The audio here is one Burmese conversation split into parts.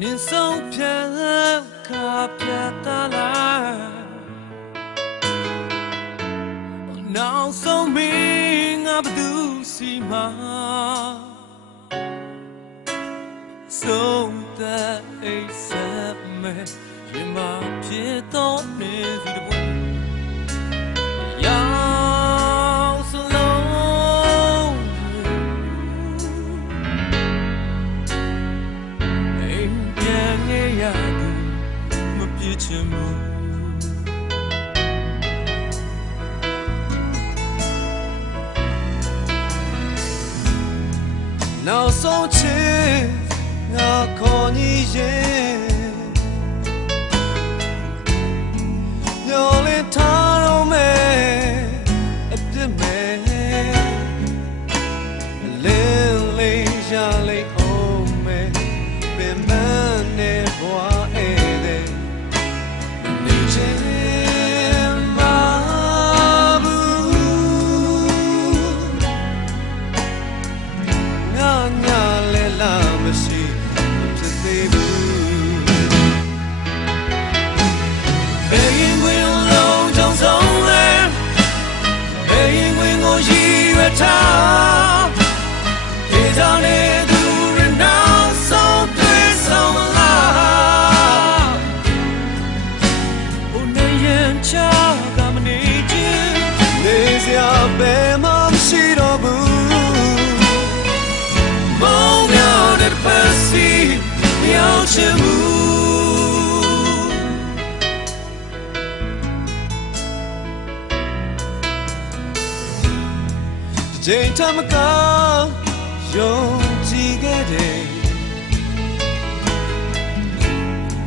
你手片卡片打来，脑手命啊不都是吗？送的爱什么？也马别到你的。 ပြစ်ချင်ဘူး ရာဘယ်မှမရှိတော့ဘူးမောင်မြောင်တဲ့ပတ်စီမြောင်ချင်ဘူးချိန်တမကယုံကြည်ခဲ့တယ်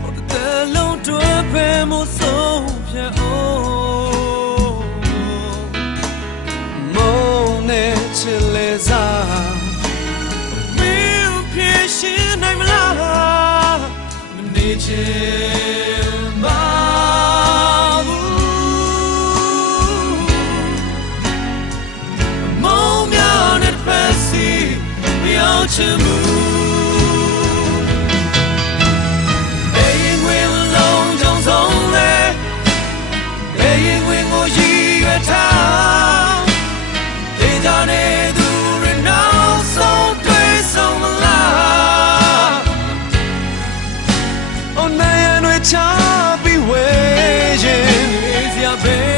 ဟိုတဲ့လုံးတွဲပဲမဆုံးပြန် to move ချပြီးဝေးရင်နေစရာပဲ